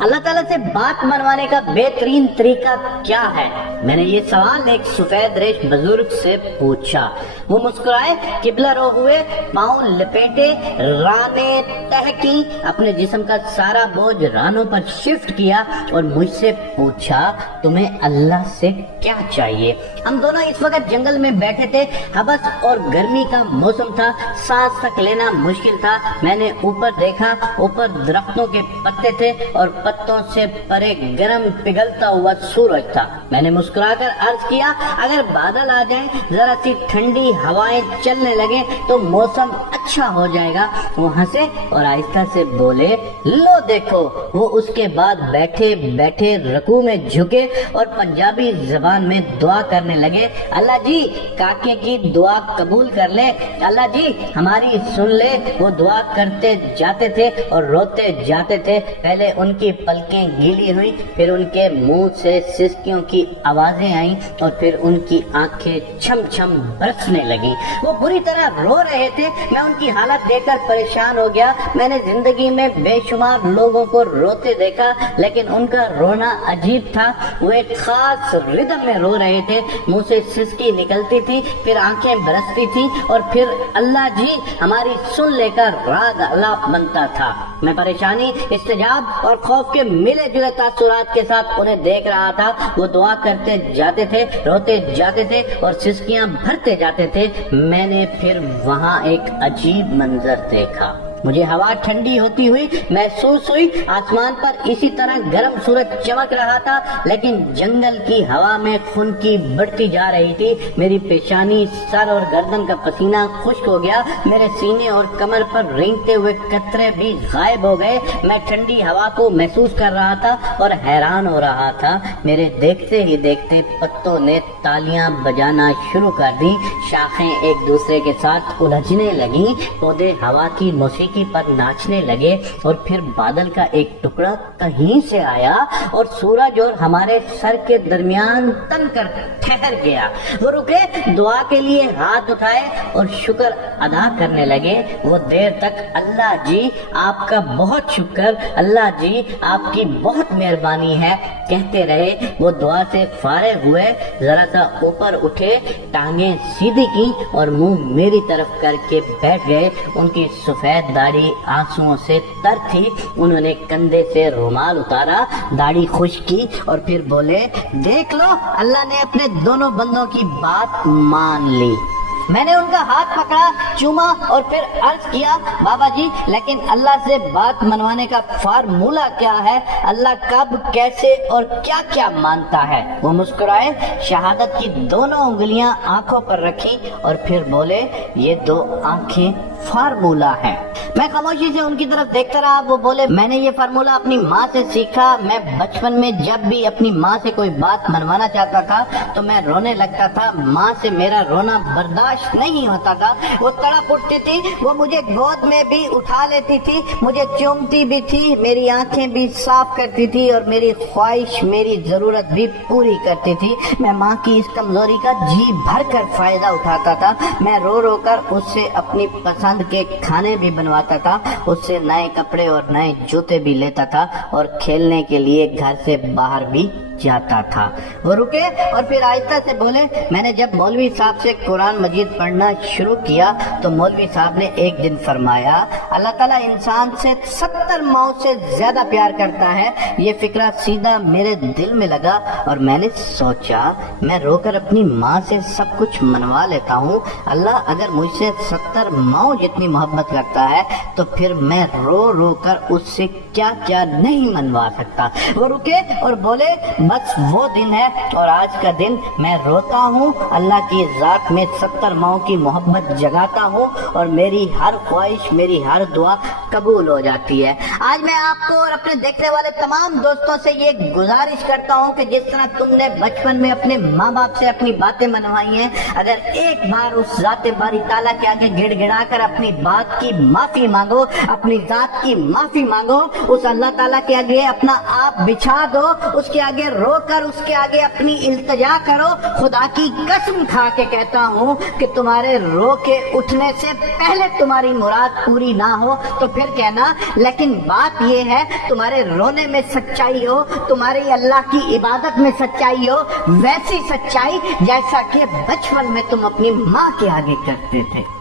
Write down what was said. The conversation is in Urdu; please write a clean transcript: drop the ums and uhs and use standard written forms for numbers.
اللہ تعالیٰ سے بات منوانے کا بہترین طریقہ کیا ہے؟ میں نے یہ سوال ایک سفید ریش بزرگ سے پوچھا۔ وہ مسکرائے، قبلہ رو ہوئے، پاؤں لپیٹے، رانیں تہ کی، اپنے جسم کا سارا بوجھ رانوں پر شفٹ کیا اور مجھ سے پوچھا تمہیں اللہ سے کیا چاہیے؟ ہم دونوں اس وقت جنگل میں بیٹھے تھے، ہبس اور گرمی کا موسم تھا، سانس تک لینا مشکل تھا۔ میں نے اوپر دیکھا، اوپر درختوں کے پتے تھے اور پتوں سے پرے گرم پگھلتا ہوا سورج تھا۔ میں نے مسکرا کر عرض کیا اگر بادل آ جائیں، ذرا سی ٹھنڈی ہوائیں چلنے لگیں تو موسم اچھا ہو جائے گا۔ وہ ہنسے اور آہستہ سے بولے لو دیکھو۔ وہ اس کے بعد بیٹھے بیٹھے رکوع میں جھکے اور پنجابی زبان میں دعا کرنے لگے، اللہ جی کاکے کی دعا قبول کر لے، اللہ جی ہماری سن لے۔ وہ دعا کرتے جاتے تھے اور روتے جاتے تھے۔ پہلے ان کی پلکیں گیلی ہوئی، پھر ان کے منہ سے سسکیوں کی آوازیں آئیں اور پھر ان کی آنکھیں چھم چھم برسنے لگیں۔ وہ بری طرح رو رہے تھے۔ میں ان کی حالت دیکھ کر پریشان ہو گیا۔ میں نے زندگی میں بے شمار لوگوں کو روتے دیکھا، لیکن ان کا رونا عجیب تھا۔ وہ ایک خاص ردم میں رو رہے تھے، منہ سے سسکی نکلتی تھی، پھر آنکھیں برستی تھی اور پھر اللہ جی ہماری سن لے کر راگ الاپ بنتا تھا۔ میں پریشانی، استجاب اور خوف کے ملے جلے تاثرات کے ساتھ انہیں دیکھ رہا تھا۔ وہ دعا کرتے جاتے تھے، روتے جاتے تھے اور سسکیاں بھرتے جاتے تھے۔ میں نے پھر وہاں ایک عجیب منظر دیکھا۔ مجھے ہوا ٹھنڈی ہوتی ہوئی محسوس ہوئی۔ آسمان پر اسی طرح گرم سورج چمک رہا تھا، لیکن جنگل کی ہوا میں خنکی بڑھتی جا رہی تھی۔ میری پیشانی، سر اور گردن کا پسینہ خشک ہو گیا۔ میرے سینے اور کمر پر رینگتے ہوئے قطرے بھی غائب ہو گئے۔ میں ٹھنڈی ہوا کو محسوس کر رہا تھا اور حیران ہو رہا تھا۔ میرے دیکھتے ہی دیکھتے پتوں نے تالیاں بجانا شروع کر دی، شاخیں ایک دوسرے کے ساتھ الجھنے لگیں، پودے ہوا کی موسیقی پر ناچنے لگے اور پھر بادل کا ایک ٹکڑا کہیں سے آیا اور سورج اور ہمارے سر کے درمیان تن کر ٹھہر گیا۔ وہ رکے، دعا کے لیے ہاتھ اٹھائے اور شکر ادا کرنے لگے۔ وہ دیر تک اللہ جی آپ کا بہت شکر، اللہ جی آپ کی بہت مہربانی ہے کہتے رہے۔ وہ دعا سے فارغ ہوئے، ذرا سا اوپر اٹھے، ٹانگیں سیدھی کی اور منہ میری طرف کر کے بیٹھ گئے۔ ان کی سفید داڑھی آنسوؤں سے تر تھی۔ انہوں نے کندھے سے رومال اتارا، داڑھی خشک کی اور پھر بولے دیکھ لو اللہ نے اپنے دونوں بندوں کی بات مان لی۔ میں نے ان کا ہاتھ پکڑا، چوما اور پھر عرض کیا بابا جی لیکن اللہ سے بات منوانے کا فارمولہ کیا ہے؟ اللہ کب، کیسے اور کیا کیا مانتا ہے؟ وہ مسکرائے، شہادت کی دونوں انگلیاں آنکھوں پر رکھی اور پھر بولے یہ دو آنکھیں فارمولہ ہے۔ میں خاموشی سے ان کی طرف دیکھتا رہا۔ وہ بولے میں نے یہ فارمولہ اپنی ماں سے سیکھا۔ میں بچپن میں جب بھی اپنی ماں سے کوئی بات منوانا چاہتا تھا تو میں رونے لگتا تھا۔ ماں سے میرا رونا برداشت نہیں ہوتا تھا۔ وہ تڑپ اٹھتی تھی، وہ مجھے گود میں بھی اٹھا لیتی تھی، مجھے چومتی بھی تھی، میری آنکھیں بھی صاف کرتی تھی اور میری خواہش، میری ضرورت بھی پوری کرتی تھی۔ میں ماں کی اس کمزوری کا جی بھر کر فائدہ اٹھاتا تھا۔ میں رو رو کر اس سے اپنی پسند کے کھانے بھی بنواتا تھا، اس سے نئے کپڑے اور نئے جوتے بھی لیتا تھا اور کھیلنے کے لیے گھر سے باہر بھی جاتا تھا۔ وہ رکے اور پھر آہستہ سے بولے میں نے جب مولوی صاحب سے قرآن مجید پڑھنا شروع کیا تو مولوی صاحب نے ایک دن فرمایا اللہ تعالیٰ انسان سے 70 ماؤں سے زیادہ پیار کرتا ہے۔ یہ فکرہ سیدھا میرے دل میں لگا اور میں نے سوچا میں رو کر اپنی ماں سے سب کچھ منوا لیتا ہوں، اللہ اگر مجھ سے 70 ماؤں جتنی محبت کرتا ہے تو پھر میں رو رو کر اس سے کیا کیا نہیں منوا سکتا۔ وہ رکے اور بولے بس وہ دن ہے اور آج کا دن میں روتا ہوں، اللہ کی ذات میں 70 ماؤں کی محبت جگاتا ہوں اور میری ہر خواہش، میری ہر دعا قبول ہو جاتی ہے۔ آج میں آپ کو اور اپنے دیکھنے والے تمام دوستوں سے یہ گزارش کرتا ہوں کہ جس طرح تم نے بچپن میں اپنے ماں باپ سے اپنی باتیں منوائی ہیں، اگر ایک بار اس ذات باری تعالیٰ کے آگے گڑ گڑا کر اپنی بات کی معافی مانگو، اپنی ذات کی معافی مانگو، اس اللہ تعالیٰ کے آگے اپنا آپ بچھا دو، اس کے آگے رو کر اس کے آگے اپنی التجا کرو. خدا کی قسم کھا کے کہتا ہوں کہ تمہارے رو کے اٹھنے سے پہلے تمہاری مراد پوری نہ ہو تو پھر کہنا. لیکن بات یہ ہے تمہارے رونے میں سچائی ہو, تمہاری اللہ کی عبادت میں سچائی ہو, ویسی سچائی جیسا کہ بچپن میں تم اپنی ماں کے آگے کرتے تھے.